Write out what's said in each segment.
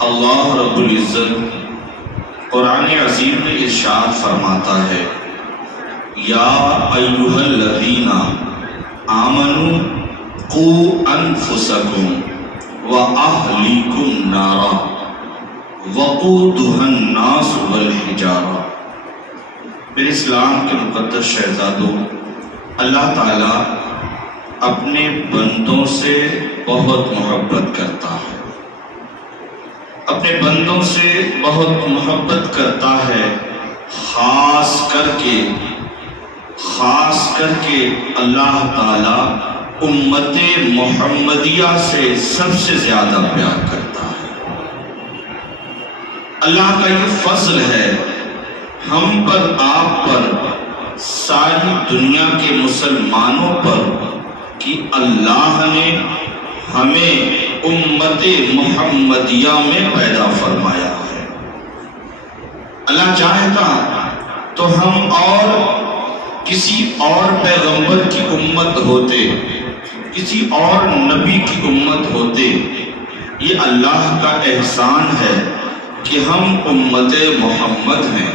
اللہ رب العزت قرآن عظیم میں ارشاد فرماتا ہے، یا ایھا الذین آمنوا قوا انفسکم واہلیکم نارا وقودھا الناس والحجارہ۔ میرے اسلام کے مقدس شہزادوں، اللہ تعالیٰ اپنے بندوں سے بہت محبت کرتا ہے، اپنے بندوں سے بہت محبت کرتا ہے، خاص کر کے اللہ تعالیٰ امت محمدیہ سے سب سے زیادہ پیار کرتا ہے۔ اللہ کا یہ فضل ہے ہم پر، آپ پر، ساری دنیا کے مسلمانوں پر کہ اللہ نے ہمیں امت محمدیہ میں پیدا فرمایا ہے۔ اللہ چاہتا تو ہم اور کسی اور پیغمبر کی امت ہوتے، کسی اور نبی کی امت ہوتے۔ یہ اللہ کا احسان ہے کہ ہم امت محمد ہیں،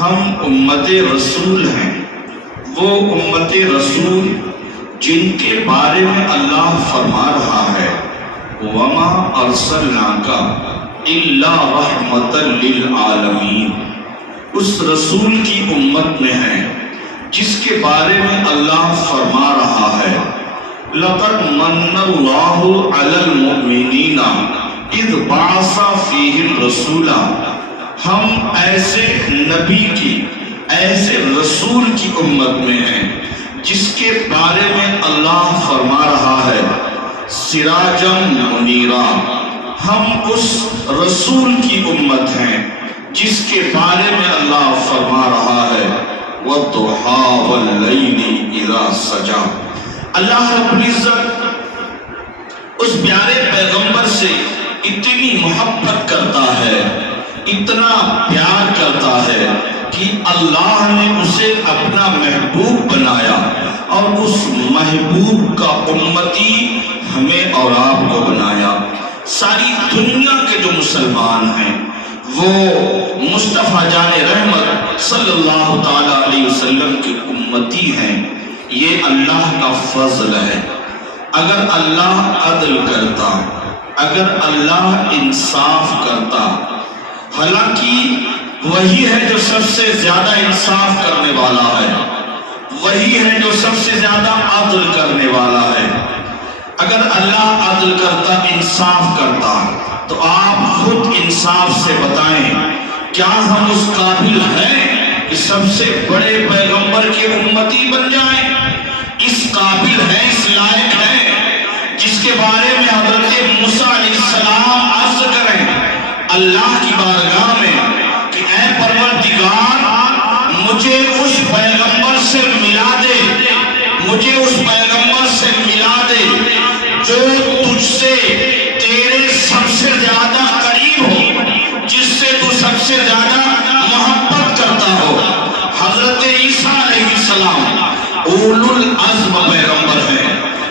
ہم امت رسول ہیں۔ وہ امت رسول جن کے بارے میں اللہ فرما رہا ہے، وَمَا أَرْسَلْنَاكَ إِلَّا رَحْمَةً لِلْعَالَمِينَ، اس رسول کی امت میں ہے جس کے بارے میں اللہ فرما رہا ہے، لَقَدْ مَنَّ اللَّهُ عَلَى الْمُؤْمِنِينَ إِذْ بَعَثَ فِيهِمْ رَسُولًا۔ ہم ایسے نبی کی، ایسے رسول کی امت میں ہیں جس کے بارے میں اللہ فرما رہا ہے، سراجم منیرا۔ ہم اس رسول کی امت ہیں جس کے بارے میں اللہ فرما رہا ہے، وَالضُّحَىٰ وَاللَّيْلِ إِذَا سَجَىٰ۔ اللہ رب العزت اس پیارے پیغمبر سے اتنی محبت کرتا ہے، اتنا پیار کرتا ہے کہ اللہ نے اسے اپنا محبوب بنایا، اور اس محبوب کا امتی ہمیں اور آپ کو بنایا۔ ساری دنیا کے جو مسلمان ہیں وہ مصطفیٰ جان رحمت صلی اللہ تعالیٰ علیہ وسلم کی امتی ہیں۔ یہ اللہ کا فضل ہے۔ اگر اللہ عدل کرتا، اگر اللہ انصاف کرتا، حالانکہ وہی ہے جو سب سے زیادہ انصاف کرنے والا ہے، وہی ہے جو سب سے زیادہ عدل کرنے والا ہے۔ اگر اللہ عدل کرتا، انصاف کرتا، تو آپ خود انصاف سے بتائیں، کیا ہم اس قابل ہیں کہ سب سے بڑے پیغمبر کی امتی بن جائیں؟ اس قابل ہیں، اس لائق ہیں، جس کے بارے میں حضرت موسیٰ علیہ السلام عرض کریں اللہ کی بارگاہ میں کہ اے پروردگار، مجھے اس پیغمبر سے ملا دے، مجھے اس پیغمبر سے ملا دے جو تجھ سے، تیرے سب سے زیادہ قریب ہو، جس سے تو سب سے زیادہ محبت کرتا ہو۔ حضرت عیسیٰ علیہ السلام اولو العزم پیغمبر ہیں،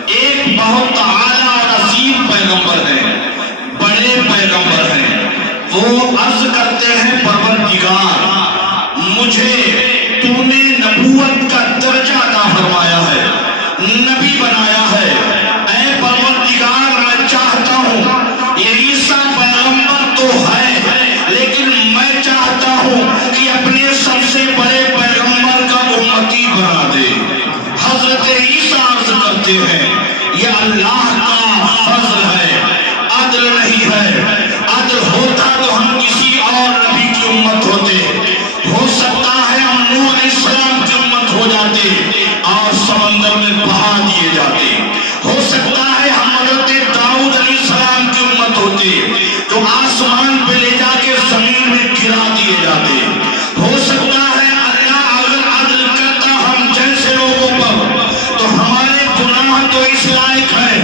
ایک بہت اعلیٰ اور عظیم پیغمبر ہیں، بڑے پیغمبر ہیں۔ وہ عرض کرتے ہیں، پروردگار، مجھے تو نے نبوت کا درجہ عطا فرمایا ہے، نبی بنایا ہے۔ اے پروردگار، میں چاہتا ہوں، یہ عیسیٰ پیغمبر تو ہے، لیکن میں چاہتا ہوں کہ اپنے سب سے بڑے پیغمبر کا امتی بنا دے۔ حضرت عیسیٰ عرض کرتے ہیں، یہ اللہ کا فضل ہے، عدل نہیں ہے۔ عدل ہوتا تو ہم کسی اور نبی کی امت ہوتے، ہو سکتا ہے ہم نوح علیہ السلام کی امت ہو جاتے اور سمندر میں بہا دیے جاتے، ہو سکتا ہے ہم حضرت داؤد علیہ السلام کی امت ہوتے جو آسمان پہ لے جا کے زمین میں گرا دیے جاتے، ہو سکتا ہے اللہ اگر عدل کرتا ہم جیسے لوگوں پر تو ہمارے گناہ تو اس لائق ہے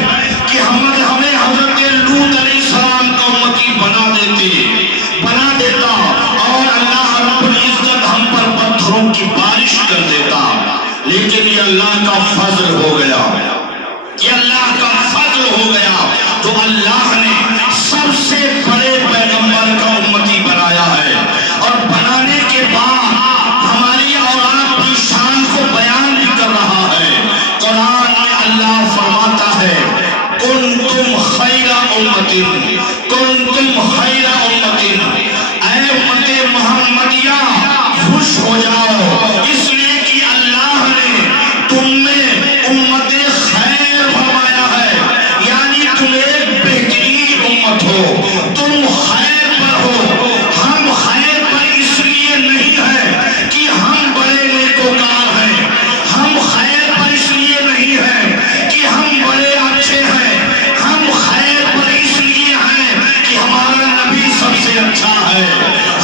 کہ ہمیں حضرت لوط علیہ السلام کا امتی بنا دیتا، اور اللہ رب العزت ہم پر پتھروں کی بارش کر دیتا۔ لیکن یہ اللہ کا فضل ہو گیا، یہ اللہ کا فضل ہو گیا، تو اللہ نے سب سے بڑے پیغمبر ہے.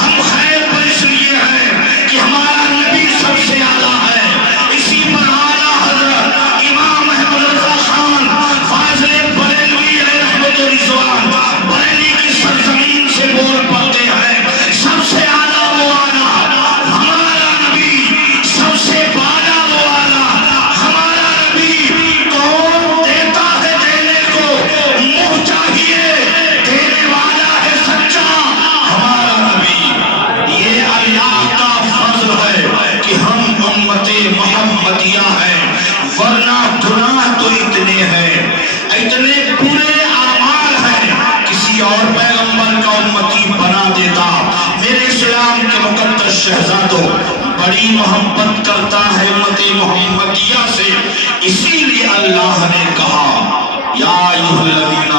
ہم خیر پر اس لیے ہیں کہ ہمارا نبی سب سے اعلیٰ ہے. اسی پر اعلیٰ حضرت امام احمد رضا خان فاضل بریلوی علیہ رحمت و رضوان بریلی کی سرزمین سے بول پڑتے ہیں سب سے اعلیٰ وہ اعلیٰ ہمارا نبی، سب سے بالا وہ اعلیٰ ہمارا نبی. کون دیتا ہے دینے کو منہ چاہیے، دینے والا ہے سچا ہمارا نبی. یہ اللہ کا فضل ہے کہ ہم امت محمدیہ ہیں، ورنہ گناہ تو اتنے ہیں، اتنے برے اعمال ہیں. کسی اور پیغمبر کا امتی بنا دیتا. میرے اسلام کے مقدس شہزادوں، بڑی محبت کرتا ہے امت محمدیہ سے، اسی لیے اللہ نے کہا یا ایھا الذین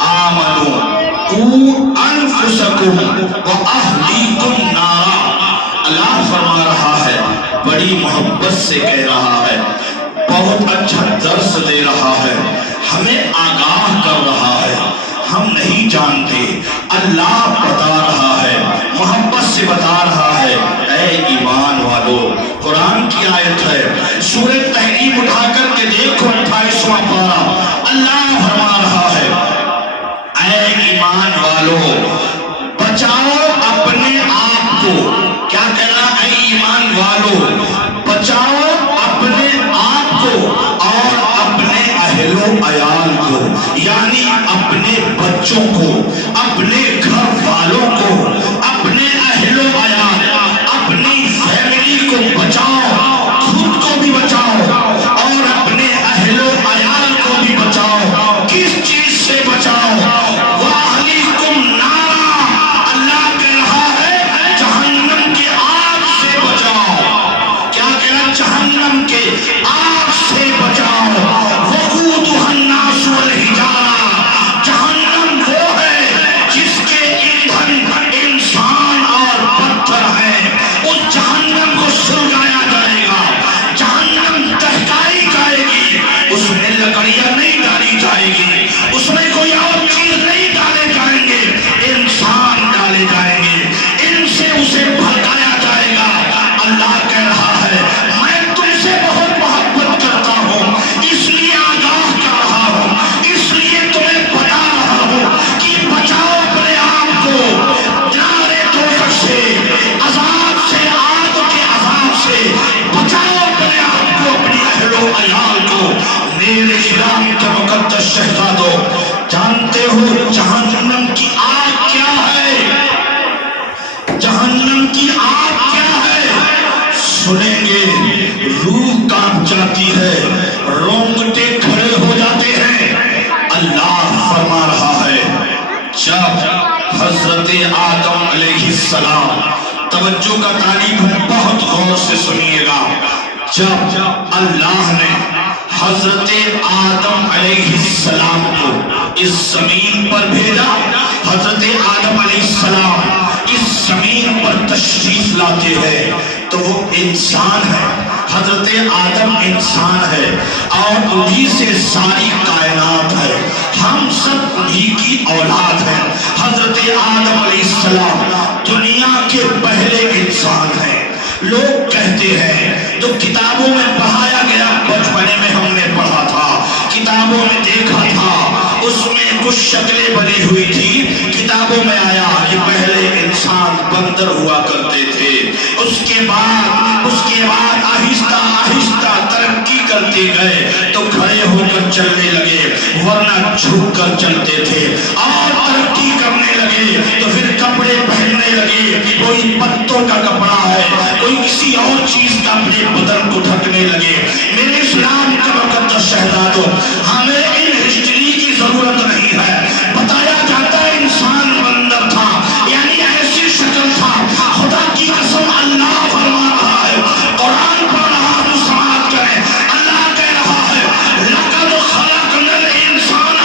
آمنوا قوا انفسکم واہلیکم نارا. اللہ فرما رہا ہے، بڑی محبت سے کہہ رہا ہے، بہت اچھا درس دے رہا ہے، ہمیں آگاہ کر رہا ہے. ہم نہیں جانتے، اللہ بتا رہا ہے، محبت سے بتا رہا ہے. اے ایمان والو، قرآن کی آیت ہے، سورہ تحریم اٹھا کر کے دیکھو 28واں پارہ. اللہ فرما رہا ہے اے ایمان والو بچاؤ اپنے آپ کو. کیا کہنا؟ اے ایمان والو بچاؤ اپنے آپ کو اور اپنے اہل و عیال کو، یعنی اپنے بچوں کو، اپنے گھر والوں کو، اپنے اہل و عیال، اپنی فیملی کو بچاؤ، خود کو بھی بچاؤ اور اپنے اہل و عیال کو بھی بچاؤ. کس چیز سے بچاؤ؟ وَأَهْلِكُمْ نَارًا. اللہ کہہ رہا ہے جہنم کی آگ سے بچاؤ. کیا کہہ رہا ہے؟ جہنم کے آگ سے بچاؤ. وَقُودُهَا النَّاسُ وَالْحِجَارَةُ. جہنم وہ ہے جس کے ایندھن انسان اور پتھر ہیں. اس جہنم کو سلگایا جائے گا، جہنم دہکائی جائے گی، اس میں لکڑیاں نہیں ڈالی جائے گی، اس میں کوئی اور چیز نہیں ڈالے جائیں گے، انسان ڈالے جائیں گے، ان سے اسے بھڑکایا جائے گا. اللہ کہہ رہا ہے میں تم سے بہت محبت کرتا ہوں، اس لیے آگاہ کر رہا ہوں، اس لیے تمہیں بتا رہا ہوں کہ بچاؤ اپنے آپ کو نارے دوزخ سے، عذاب سے، آگ کے عذاب سے. بچاؤ اپنے آپ کو، اپنی اہل و عیال کو. میرے اسلام کے مقدس شہزادوں، جانتے ہو جہنم کی آگ کیا ہے؟ جہنم کی آگ کیا ہے؟ سنیں گے روح کانپ جاتی ہے، رونگٹے کھڑے ہو جاتے ہیں. اللہ فرما رہا ہے جب حضرت آدم علیہ السلام، توجہ کا تعلیم ہے، بہت غور سے سنیے گا، جب اللہ نے حضرت آدم علیہ السلام کو اس زمین پر بھیجا، حضرت آدم علیہ السلام اس زمین پر تشریف لاتے ہیں تو وہ انسان ہے. حضرت آدم انسان ہے اور انہی سے ساری کائنات ہے، ہم سب انہی کی اولاد ہیں. حضرت آدم علیہ السلام دنیا کے پہلے انسان ہیں. لوگ کہتے ہیں جو کتابوں میں پڑھایا گیا، بچپنے میں ہم نے پڑھا تھا، کتابوں میں دیکھا تھا، اس میں کچھ شکلیں بنی ہوئی تھی، کتابوں میں آیا کہ پہلے انسان بندر ہوا کرتے تھے، اس کے بعد آہستہ آہستہ ترقی کرتے گئے تو کھڑے ہو کر چلنے لگے، ورنہ جھک کر چلتے تھے، اور ترقی کرنے لگے تو پھر کپڑے پہننے لگے، کوئی پتوں کا کپڑا ہے، کوئی کسی اور چیز کا اپنے بدن کو ڈھکنے لگے. میرے اسلام کا مقدس شہزادوں، ہمیں ان ہسٹری کی ضرورت نہیں ہے. بتایا جاتا ہے انسان بندر تھا، یعنی ایسی شکل تھا. خدا کی قسم اللہ فرما رہا ہے، قرآن پڑھ رہا ہوں، سماعت کریں. اللہ کہہ رہا ہے لَقَدْ خَلَقْنَا الْإِنسَانَ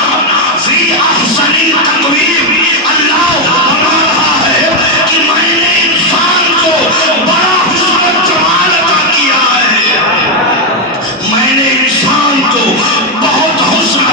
فِي أَحْسَنِ تَقْوِيمٍ. اللہ فرما رہا ہے کہ میں نے انسان کو بڑا حسن جمال عطا کیا ہے، میں نے انسان کو بہت حسن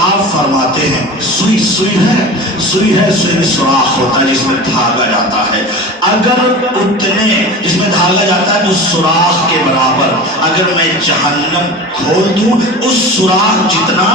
آپ فرماتے ہیں سوئی سوئی ہے سوئی میں سوراخ ہوتا ہے جس میں دھاگا جاتا ہے، اگر اتنے جس میں دھاگا جاتا ہے اس سوراخ کے برابر اگر میں جہنم کھول دوں اس سوراخ جتنا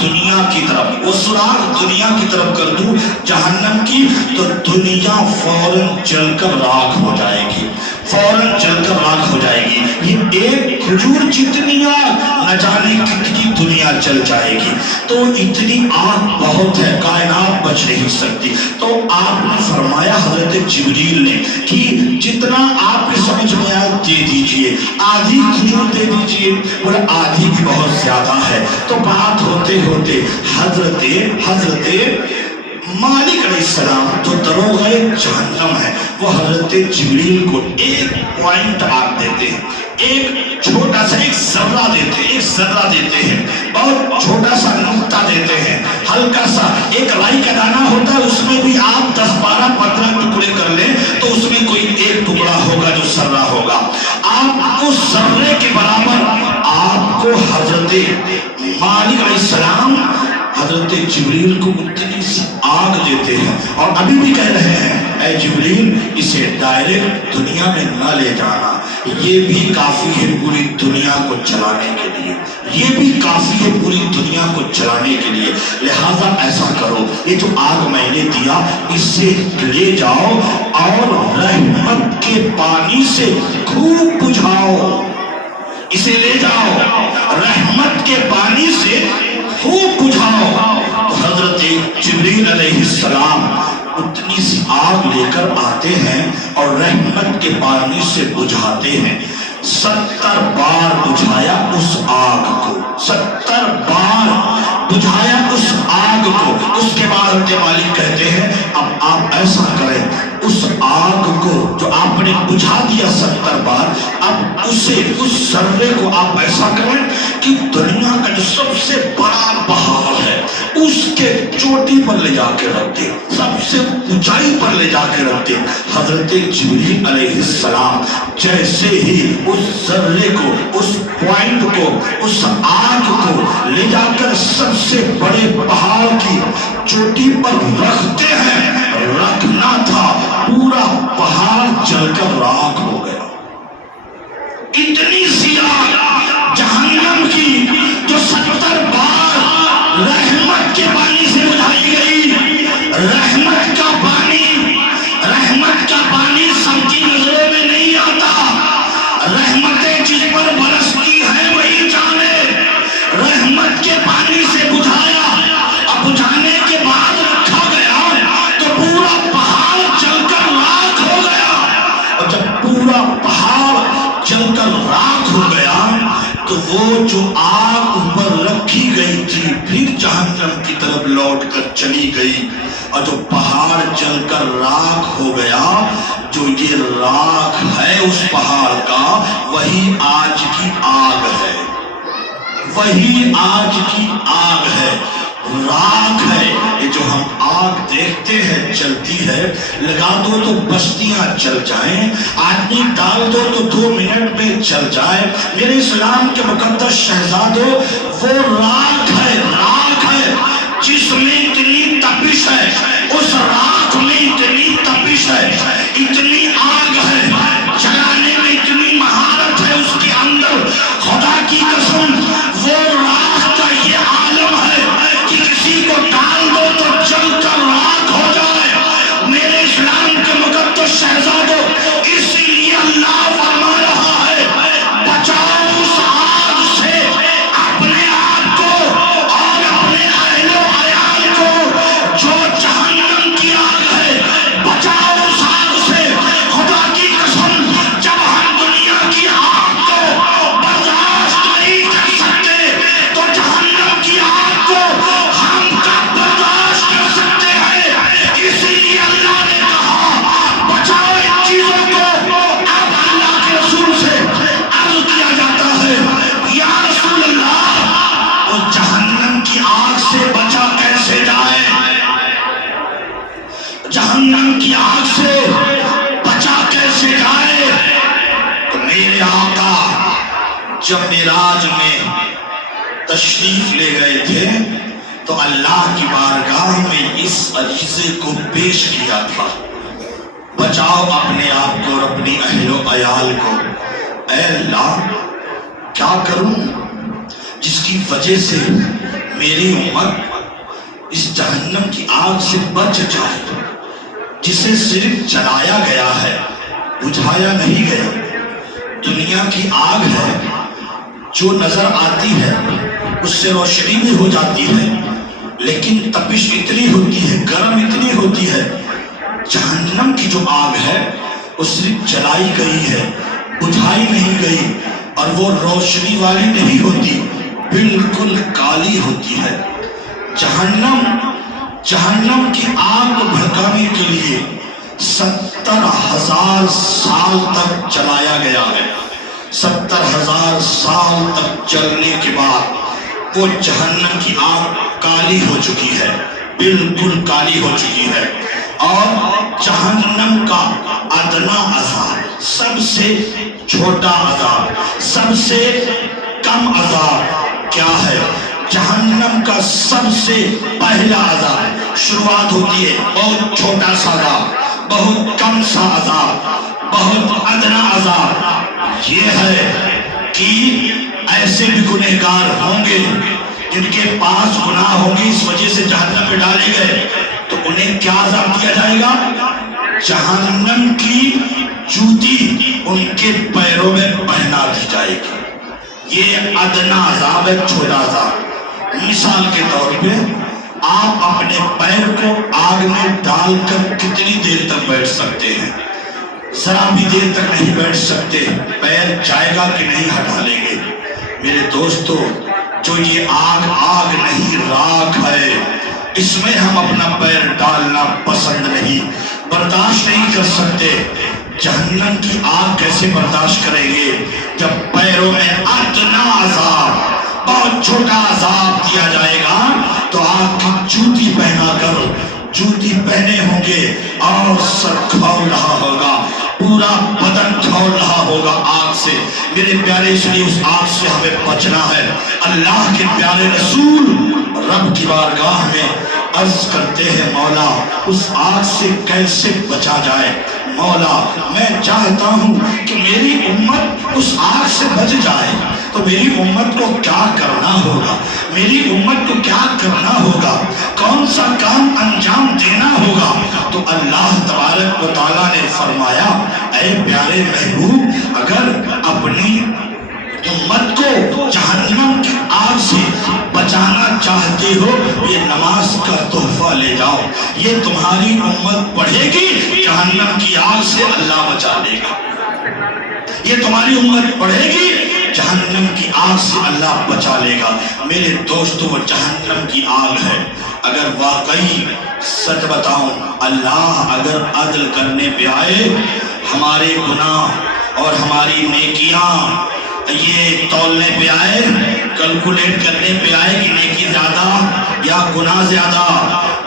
دنیا کی طرف، وہ سوراخ دنیا کی طرف کر دوں جہنم کی، تو دنیا فوراً جل کر راکھ ہو جائے گی، فوراً جل کر راکھ ہو جائے گی۔ یہ ایک کھجور جتنی آگ نہ جانے کتنی دنیا جل جائے گی، تو اتنی آگ بہت ہے، کائنات بچ نہیں سکتی۔ تو آپ نے فرمایا حضرت جبریل نے کہ جتنا آپ کی سمجھ میں آئے دے دیجئے، آدھی کھجور دے دیجئے، اور آدھی بھی بہت زیادہ ہے۔ تو بات ہوتے ہوتے حضرت مالک علیہ السلام جو دروغہ جہنم ہے وہ حضرت جبریل کو ایک پوائنٹ آپ دیتے ہیں، ایک چھوٹا سا ایک ذرہ دیتے ہیں، بہت چھوٹا سا نقطہ دیتے ہیں، ہلکا سا ایک رائی کا دانہ ہوتا ہے، اس میں بھی آپ 10 12 15 ٹکڑے کر لیں تو اس میں کوئی ایک ٹکڑا ہوگا جو ذرہ ہوگا۔ آپ اس ذرے کے برابر آپ کو حضرت مالک علیہ السلام حضرت جبریل کو اتنی سی آگ دیتے ہیں، اور ابھی بھی کہہ رہے ہیں اے جبریل اسے ڈائریکٹ دنیا میں نہ لے جانا، یہ بھی کافی ہے پوری دنیا کو چلانے کے لیے، یہ بھی کافی ہے پوری دنیا کو چلانے کے لیے، لہذا ایسا کرو یہ جو آگ میں نے دیا اس سے لے جاؤ اور رحمت کے پانی سے خوب بجھاؤ، اسے لے جاؤ رحمت کے پانی سے خوب بجھاؤ۔ تو حضرت جبریل علیہ السلام اتنی سی آگ لے کر آتے ہیں اور رحمت کے پانی سے بجھاتے ہیں، 70 بار بجھایا اس آگ کو، 70 بار بجھایا اس آگ کو۔ اس کے بعد حضرت مالک کہتے ہیں اب آپ ایسا کریں اس آگ کو جو آپ نے بجھا دیا 70 بار، اب اسے اس ذرے کو آپ ایسا کریں کہ دنیا کا جو سب سے بڑا پہاڑ ہے اس کے چوٹی پر لے جا کے رکھ دیں، سب سے اونچائی پر لے جا کے رکھ دیں۔ حضرت جبریل علیہ السلام جیسے ہی اس ذرے کو، اس پوائنٹ کو، اس آگ کو لے جا کر سب سے بڑے پہاڑ کی چوٹی پر رکھتے ہیں، رکھنا تھا پورا پہاڑ جل کر راکھ ہو گیا۔ اتنی سی آگ جہنم کی جو 70 بار رحمت کے پانی سے بجھائی گئی، رحمت کا پانی سب کی نظروں میں نہیں آتا، رحمتیں جس پر برستی ہیں وہی جانے، رحمت کے پانی سے بجھایا، اب بجھانے کے بعد رکھا گیا تو پورا پہاڑ جل کر راکھ ہو گیا، اور جب پورا پہاڑ جل کر راکھ ہو گیا تو وہ جو آگ اوپر رکھی گئی تھی پھر جہنم کی طرف لوٹ کر چلی گئی، اور جو پہاڑ جل کر راکھ ہو گیا، جو یہ راکھ ہے اس پہاڑ کا وہی آج کی آگ ہے، وہی آج کی آگ ہے، راکھ ہے۔ یہ جو ہم آگ دیکھتے ہیں چلتی ہے، لگا دو تو بستیاں چل جائیں، آدمی ڈال دو تو 2 منٹ میں چل جائے، میرے اسلام کے مقدس شہزادوں وہ راکھ ہے جس میں اتنی تپش ہے، اس راکھ میں اتنی تپش ہے، اتنی آگ ہے، جلانے میں اتنی مہارت ہے اس کے اندر، خدا کی قسم وہ راکھ کا یہ عالم ہے کہ کسی کو ڈال دو تو جل کر راکھ ہو جائے۔ میرے اسلام کے مقدس شہزادوں اسی لیے اللہ فرما رہا ہے بچاؤ اس آگ سے اپنے آپ کو اور اپنے اہل و عیال کو جو جہنم کی آگ ہے، بچاؤ اس آگ سے۔ خدا کی قسم جب ہم دنیا کی آگ کو برداشت نہیں کر سکتے تو جہنم کی آگ کو ہم کب برداشت کر سکتے ہیں؟ اسی لیے اللہ نے کہا بچاؤ ان چیزوں کو۔ اب اللہ کے رسول سے عرض کیا جاتا ہے یا رسول اللہ وہ جہنم کی آگ سے بچا کیسے جائے، جہنم کی آگ سے بچا کیسے جائے؟ تو میرے آقا جب معراج میں تشریف لے گئے تھے تو اللہ کی بارگاہ میں اس عریضے کو پیش کیا تھا، بچاؤ اپنے آپ کو اور اپنی اہل و عیال کو۔ اے اللہ کیا کروں جس کی وجہ سے میری امت اس جہنم کی آگ سے بچ جائے، جسے صرف جلایا گیا ہے، بجھایا نہیں گیا۔ دنیا کی آگ ہے جو نظر آتی ہے، اس سے روشنی بھی ہو جاتی ہے، لیکن تپش اتنی ہوتی ہے، گرم اتنی ہوتی ہے۔ جہنم کی جو آگ ہے وہ صرف جلائی گئی ہے، بجھائی نہیں گئی، اور وہ روشنی والی نہیں ہوتی، بالکل کالی ہوتی ہے۔ جہنم کی آگ کو بھڑکانے کے لیے 70,000 سال تک چلایا گیا ہے۔ 70,000 سال تک چلنے کے بعد وہ جہنم کی آگ کالی ہو چکی ہے، بالکل کالی ہو چکی ہے۔ اور جہنم کا ادنا عذاب، سب سے چھوٹا عذاب، سب سے کم عذاب کیا ہے؟ جہنم کا سب سے پہلا عذاب شروعات ہوتی ہے بہت چھوٹا سا عذاب، بہت کم سا عذاب، بہت ادنا عذاب۔ یہ ہے کہ ایسے بھی گنہگار ہوں گے جن کے پاس گناہ ہوں گے، اس وجہ سے جہنم میں ڈالے گئے، تو انہیں کیا عذاب دیا جائے گا؟ جہنم کی جوتی ان کے پیروں میں پہنا دی جائے گی۔ یہ ادنا عذاب ہے، چھوٹا عذاب۔ مثال کے طور پہ آپ اپنے پیر کو آگ میں ڈال کر کتنی دیر تک بیٹھ سکتے ہیں؟ ذرا بھی دیر تک نہیں بیٹھ سکتے، پیر جائے گا کہ نہیں ہٹا لیں گے۔ میرے دوستو، جو یہ آگ نہیں راکھ ہے، اس میں ہم اپنا پیر ڈالنا پسند نہیں، برداشت نہیں کر سکتے۔ جہنم کی آگ کیسے برداشت کریں گے جب پیروں میں ادنا عذاب، بہت چھوٹا عذاب دیا جائے گا؟ تو آگ کی جوتی پہنا کر، جوتی پہنے ہوں گے اور سر کھول رہا ہوگا، پورا بدن کھول رہا ہوگا آگ سے۔ میرے پیارے، اس لیے اس آگ سے ہمیں بچنا ہے۔ اللہ کے پیارے رسول رب کی بارگاہ میں عرض کرتے ہیں، مولا اس آگ سے کیسے بچا جائے؟ مولا میں چاہتا ہوں کہ میری امت اس آگ سے بچ جائے، تو میری امت کو کیا کرنا ہوگا؟ میری امت کو کیا کرنا ہوگا؟ کون سا کام انجام دینا ہوگا؟ تو اللہ تبارک و تعالیٰ نے فرمایا، اے پیارے محبوب، اگر اپنی امت کو جہنم کی آگ سے بچانا چاہتے ہو، یہ نماز کا تحفہ لے جاؤ۔ یہ تمہاری امت پڑھے گی، جہنم کی آگ سے اللہ بچا لے گا۔ یہ تمہاری امت پڑھے گی، جہنم کی آگ سے اللہ بچا لے گا۔ میرے دوستو، وہ جہنم کی آگ ہے۔ اگر واقعی سچ بتاؤں، اللہ اگر عدل کرنے پہ آئے، ہمارے گناہ اور ہماری نیکیاں یہ تولنے پہ آئے، کیلکولیٹ کرنے پہ آئے کہ نیکی زیادہ یا گناہ زیادہ،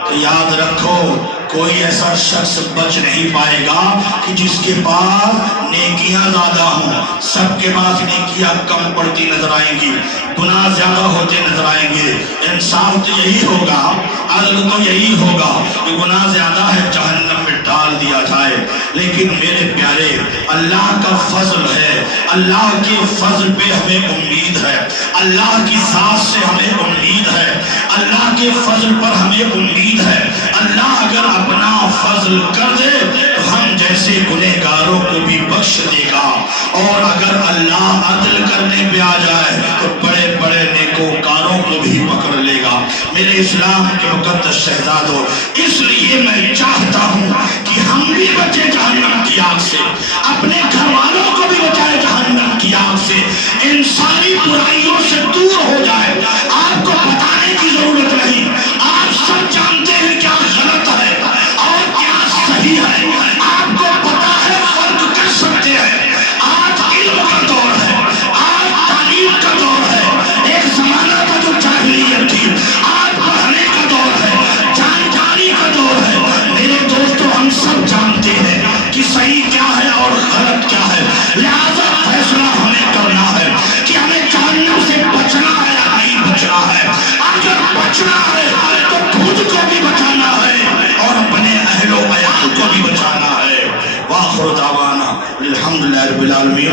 تو یاد رکھو کوئی ایسا شخص بچ نہیں پائے گا کہ جس کے پاس نیکیاں زیادہ ہوں۔ سب کے پاس نیکیاں کم پڑتی نظر آئیں گی، گناہ زیادہ ہوتے نظر آئیں گے۔ انصاف تو یہی ہوگا، عدل تو یہی ہوگا کہ گناہ زیادہ ہے، جہنم میں ڈال دیا جائے۔ لیکن میرے پیارے، اللہ کا فضل ہے، اللہ کے فضل پہ ہمیں امید ہے، اللہ کی ذات سے ہمیں امید ہے، اللہ کے فضل پر ہمیں امید ہے۔ اللہ اگر اپنا فضل کر دے تو ہم جیسے گنہگاروں کو بھی بخش دے گا، اور اگر اللہ عدل کرنے پہ آ جائے تو بڑے بڑے نیکوکاروں کو بھی پکڑ لے گا۔ میرے اسلام کے مقدس شہزادوں، اس لیے میں چاہتا ہوں کہ ہم بھی بچے جہنم کی آگ سے، اپنے گھر والوں کو بھی بچائے جہنم کی آگ سے، ان ساری برائیوں سے دور ہو جائے۔ آپ کو بتانے کی ضرورت نہیں، آپ سب جانتے ہیں کیا غلط ہے اور کیا صحیح ہے، آپ کو پتا ہے، فرق کر سکتے ہیں۔ آج علم کا دور ہے، آج تعلیم کا دور ہے۔ ایک زمانہ تھا جو جاہلیت تھی، آج پڑھنے کا دور ہے، جانکاری کا دور ہے۔ میرے دوستو، ہم سب جانتے ہیں کہ صحیح کیا ہے اور غلط کیا ہے، لہذا فیصلہ ہمیں کرنا ہے کہ ہمیں جہنم سے بچنا ہے یا نہیں بچنا ہے۔ اگر بچنا ہے رب العالمین.